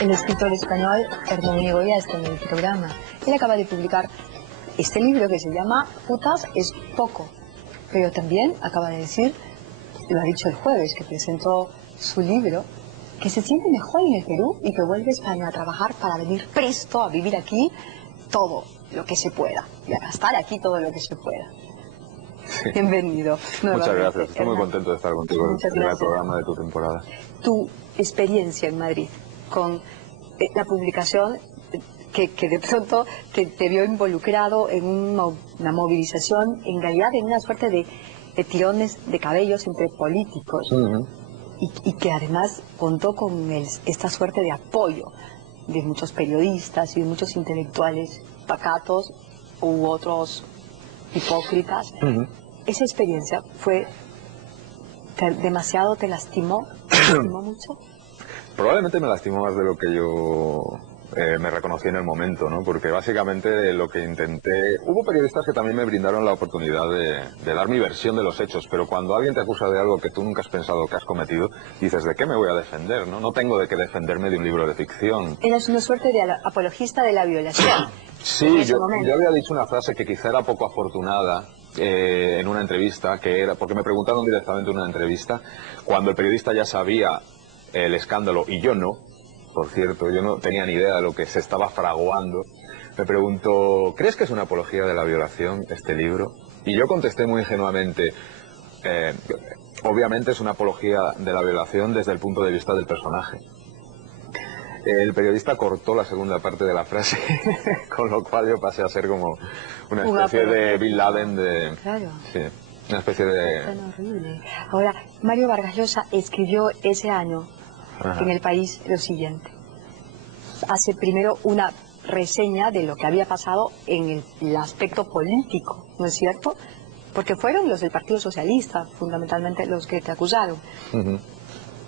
El escritor español Hernán Goya está en el programa. Él acaba de publicar este libro que se llama Putas es poco, pero también acaba de decir, lo ha dicho el jueves, que presentó su libro, que se siente mejor en el Perú y que vuelve a España a trabajar para venir presto a vivir aquí todo lo que se pueda y a gastar aquí todo lo que se pueda. Sí. Bienvenido. Muchas gracias, estoy muy contento de estar contigo en el primer programa de tu temporada. Tu experiencia en Madrid con la publicación que de pronto te vio involucrado en una movilización, en realidad en una suerte de tirones de cabellos entre políticos, y que además contó con esta suerte de apoyo de muchos periodistas y de muchos intelectuales pacatos u otros hipócritas. Esa experiencia fue demasiado, ¿te lastimó? ¿Te lastimó mucho? Probablemente me lastimó más de lo que yo me reconocí en el momento, ¿no? Porque básicamente lo que intenté... Hubo periodistas que también me brindaron la oportunidad de dar mi versión de los hechos, pero cuando alguien te acusa de algo que tú nunca has pensado que has cometido, dices, ¿de qué me voy a defender, no? No tengo de qué defenderme de un libro de ficción. Eras una suerte de apologista de la violación. Sí, yo había dicho una frase que quizá era poco afortunada en una entrevista, que era, porque me preguntaron directamente en una entrevista, cuando el periodista ya sabía el escándalo y yo no, por cierto, yo no tenía ni idea de lo que se estaba fraguando, me preguntó, ¿crees que es una apología de la violación este libro? Y yo contesté muy ingenuamente, obviamente es una apología de la violación desde el punto de vista del personaje. El periodista cortó la segunda parte de la frase, con lo cual yo pasé a ser como una especie de Bin Laden de... Claro. Sí, una especie de... Tan horrible. Ahora, Mario Vargas Llosa escribió ese año en El País lo siguiente. Hace primero una reseña de lo que había pasado en el aspecto político, ¿no es cierto? Porque fueron los del Partido Socialista, fundamentalmente, los que te acusaron.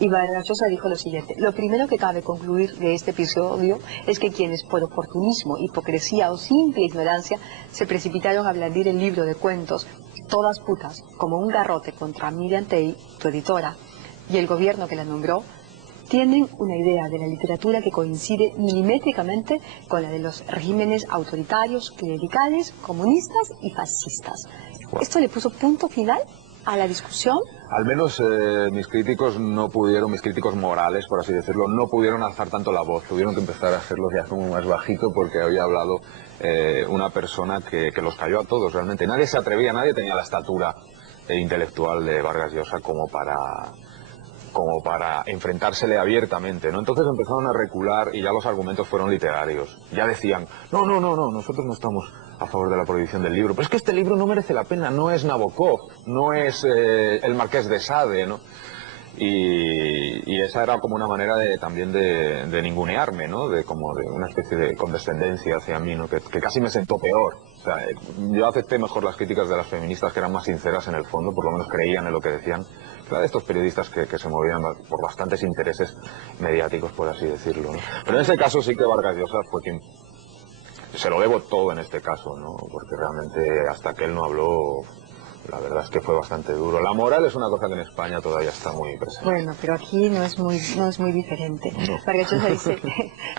Y Vargas Llosa dijo lo siguiente: lo primero que cabe concluir de este episodio es que quienes por oportunismo, hipocresía o simple ignorancia se precipitaron a blandir el libro de cuentos Todas putas como un garrote contra Miriam Tey, tu editora, y el gobierno que la nombró, tienen una idea de la literatura que coincide milimétricamente con la de los regímenes autoritarios, clericales, comunistas y fascistas. ¿Esto le puso punto final a la discusión? Al menos mis críticos no pudieron, mis críticos morales, por así decirlo, no pudieron alzar tanto la voz. Tuvieron que empezar a hacerlo ya como más bajito porque había hablado una persona que los cayó a todos realmente. Nadie se atrevía, nadie tenía la estatura intelectual de Vargas Llosa como para enfrentársele abiertamente, ¿no? Entonces empezaron a recular y ya los argumentos fueron literarios. Ya decían, no, nosotros no estamos a favor de la prohibición del libro. Pero es que este libro no merece la pena, no es Nabokov, no es el Marqués de Sade, ¿no? Y esa era como una manera también de ningunearme, ¿no? Como de una especie de condescendencia hacia mí, ¿no? Que casi me sentó peor. O sea, yo acepté mejor las críticas de las feministas, que eran más sinceras en el fondo, por lo menos creían en lo que decían, que la de estos periodistas que se movían por bastantes intereses mediáticos, por así decirlo, ¿no? Pero en ese caso sí que Vargas Llosa fue quien... Se lo debo todo en este caso, ¿no? Porque realmente hasta que él no habló... La verdad es que fue bastante duro. La moral es una cosa que en España todavía está muy presente. Bueno, pero aquí no es muy diferente. Vargas Llosa dice,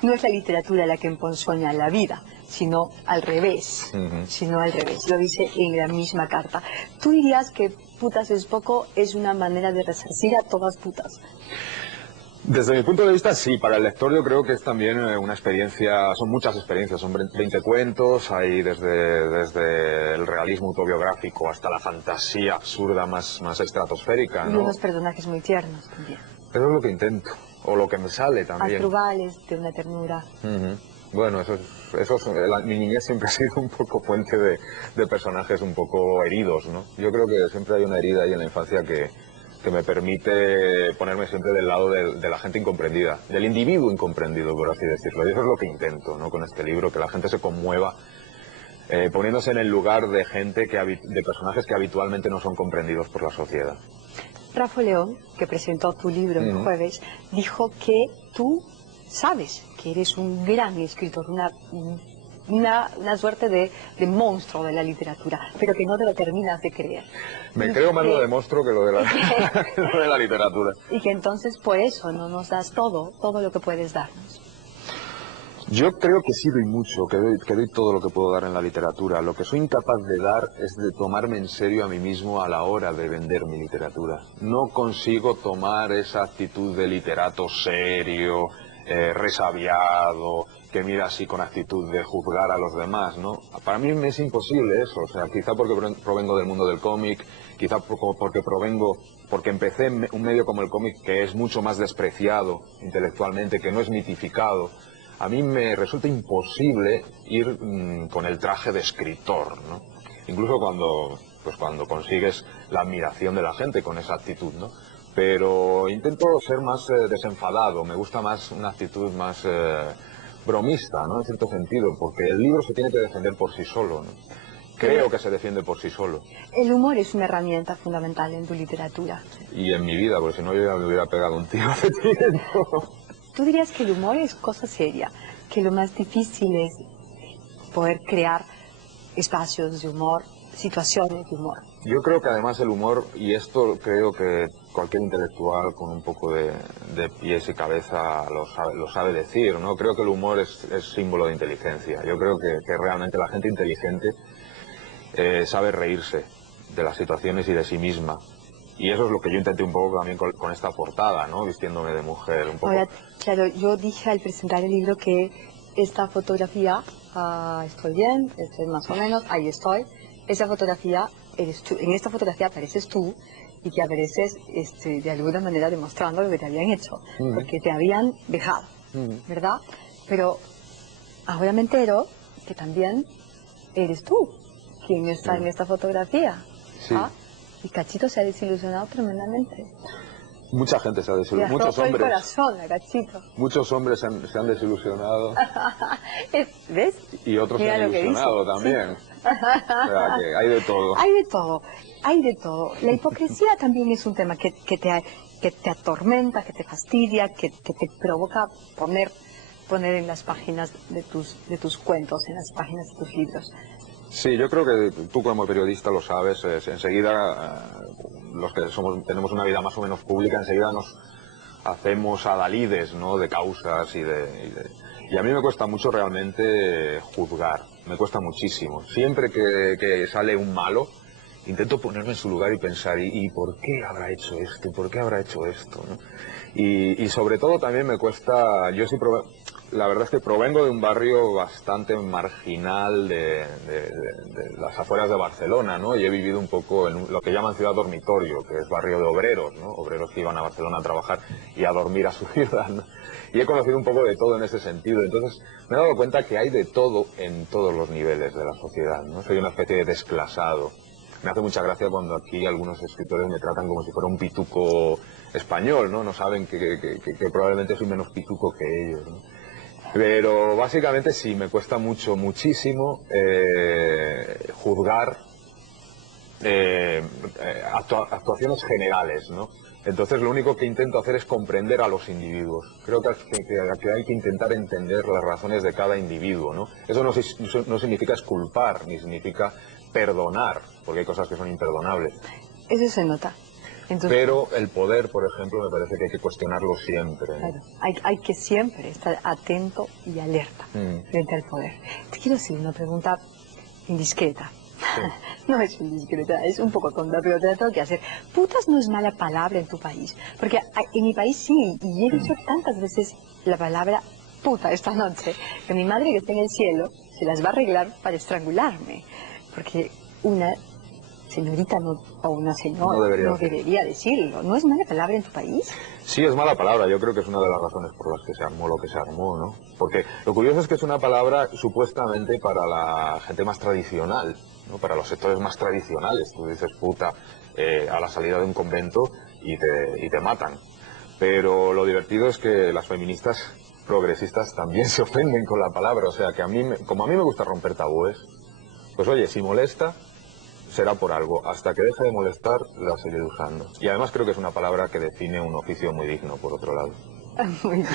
no es la literatura la que emponzoña la vida, sino al revés. Sino al revés. Lo dice en la misma carta. ¿Tú dirías que putas es poco es una manera de resarcir a todas putas? Desde mi punto de vista, sí. Para el lector yo creo que es también una experiencia, son muchas experiencias, son 20 cuentos, hay desde el realismo autobiográfico hasta la fantasía absurda más estratosférica, ¿no? Y unos personajes muy tiernos también. Eso es lo que intento, o lo que me sale también. Astrubales, de una ternura. Bueno, mi niñez siempre ha sido un poco fuente de personajes un poco heridos, ¿no? Yo creo que siempre hay una herida ahí en la infancia que me permite ponerme siempre del lado de la gente incomprendida, del individuo incomprendido, por así decirlo. Y eso es lo que intento, ¿no? Con este libro, que la gente se conmueva, poniéndose en el lugar de gente, de personajes que habitualmente no son comprendidos por la sociedad. Rafa León, que presentó tu libro el jueves, dijo que tú sabes que eres un gran escritor, una suerte de monstruo de la literatura, pero que no te lo terminas de creer. Me creo más lo de monstruo que lo de la literatura. Y que entonces por eso no nos das todo lo que puedes darnos. Yo creo que sí doy mucho, que doy todo lo que puedo dar en la literatura. Lo que soy incapaz de dar es de tomarme en serio a mí mismo a la hora de vender mi literatura. No consigo tomar esa actitud de literato serio, resabiado, que mira así con actitud de juzgar a los demás, ¿no? Para mí me es imposible eso, o sea, quizá porque provengo del mundo del cómic, quizá porque empecé en un medio como el cómic que es mucho más despreciado intelectualmente, que no es mitificado. A mí me resulta imposible ir con el traje de escritor, ¿no? Incluso cuando consigues la admiración de la gente con esa actitud, ¿no? Pero intento ser más desenfadado, me gusta más una actitud más bromista, ¿no? En cierto sentido, porque el libro se tiene que defender por sí solo, ¿no? Creo que se defiende por sí solo. El humor es una herramienta fundamental en tu literatura. Y en mi vida, porque si no yo ya me hubiera pegado un tiro hace tiempo. ¿Tú dirías que el humor es cosa seria? Que lo más difícil es poder crear espacios de humor, situaciones de humor. Yo creo que además el humor, y esto creo que cualquier intelectual con un poco de pies y cabeza lo sabe decir, ¿no? Creo que el humor es símbolo de inteligencia. Yo creo que realmente la gente inteligente sabe reírse de las situaciones y de sí misma. Y eso es lo que yo intenté un poco también con esta portada, ¿no? Vistiéndome de mujer, un poco. Ahora, claro, yo dije al presentar el libro que esta fotografía, estoy bien, estoy más o menos, ahí estoy. Esa fotografía eres tú, en esta fotografía apareces tú y que apareces de alguna manera demostrando lo que te habían hecho, porque te habían dejado, ¿verdad? Pero ahora me entero que también eres tú quien está en esta fotografía. Sí. Y Cachito se ha desilusionado tremendamente. Mucha gente se ha desilusionado. Muchos hombres. El corazón a Cachito. Muchos hombres se han desilusionado. ¿Ves? Y otros se han ilusionado también. Sí. O sea, que hay de todo. Hay de todo. Hay de todo. La hipocresía también es un tema que te atormenta, que te fastidia, que te provoca poner en las páginas de tus cuentos, en las páginas de tus libros. Sí, yo creo que tú como periodista lo sabes, enseguida los que tenemos una vida más o menos pública, enseguida nos hacemos adalides, ¿no? De causas y a mí me cuesta mucho realmente juzgar, me cuesta muchísimo. Siempre que sale un malo, intento ponerme en su lugar y pensar, ¿y por qué habrá hecho esto? ¿Por qué habrá hecho esto? ¿No? Y sobre todo también me cuesta, la verdad es que provengo de un barrio bastante marginal de las afueras de Barcelona, ¿no? Y he vivido un poco en lo que llaman ciudad dormitorio, que es barrio de obreros, ¿no? Obreros que iban a Barcelona a trabajar y a dormir a su ciudad, ¿no? Y he conocido un poco de todo en ese sentido. Entonces me he dado cuenta que hay de todo en todos los niveles de la sociedad, ¿no? Soy una especie de desclasado. Me hace mucha gracia cuando aquí algunos escritores me tratan como si fuera un pituco español, ¿no? No saben que probablemente soy menos pituco que ellos, ¿no? Pero básicamente sí, me cuesta muchísimo juzgar actuaciones generales, ¿no? Entonces lo único que intento hacer es comprender a los individuos. Creo que hay que intentar entender las razones de cada individuo, ¿no? Eso no significa exculpar, ni significa perdonar, porque hay cosas que son imperdonables. Eso se nota. Entonces, pero el poder, por ejemplo, me parece que hay que cuestionarlo siempre, ¿no? Claro, hay que siempre estar atento y alerta frente al poder. Te quiero hacer una pregunta indiscreta. Sí. No es indiscreta, es un poco tonta, pero te la tengo que hacer. Putas no es mala palabra en tu país, porque en mi país sí, y he dicho tantas veces la palabra puta esta noche, que mi madre que está en el cielo se las va a arreglar para estrangularme, porque una señorita o una señora no debería decirlo. ¿No es mala palabra en tu país? Sí, es mala palabra. Yo creo que es una de las razones por las que se armó lo que se armó, ¿no? Porque lo curioso es que es una palabra supuestamente para la gente más tradicional, ¿no? Para los sectores más tradicionales. Tú dices puta a la salida de un convento y te matan. Pero lo divertido es que las feministas progresistas también se ofenden con la palabra. O sea, que como a mí me gusta romper tabúes, pues oye, si molesta, será por algo. Hasta que deje de molestar, la seguiré usando. Y además creo que es una palabra que define un oficio muy digno, por otro lado. Muy bien.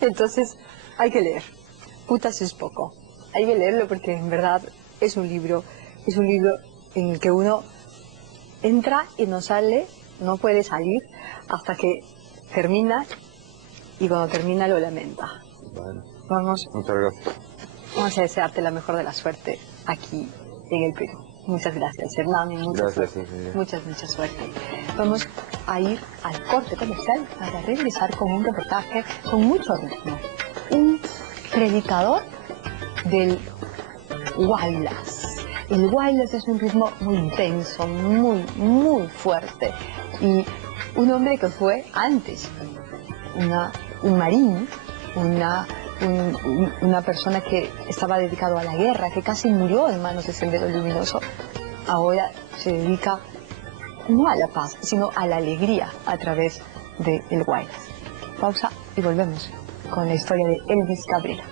Entonces, hay que leer. Putas es poco. Hay que leerlo porque en verdad es un libro en el que uno entra y no sale, no puede salir hasta que termina, y cuando termina lo lamenta. Bueno. Muchas gracias. Vamos a desearte la mejor de la suerte aquí en el Perú. Muchas gracias, Hernán. Mucha suerte. Vamos a ir al corte comercial para regresar con un reportaje con mucho ritmo. Un predicador del Huaylas. El Huaylas es un ritmo muy intenso, muy fuerte. Y un hombre que fue antes un marín, una persona que estaba dedicado a la guerra, que casi murió en manos de Sendero Luminoso, ahora se dedica no a la paz, sino a la alegría a través del Huaylas. Pausa y volvemos con la historia de Elvis Cabrera.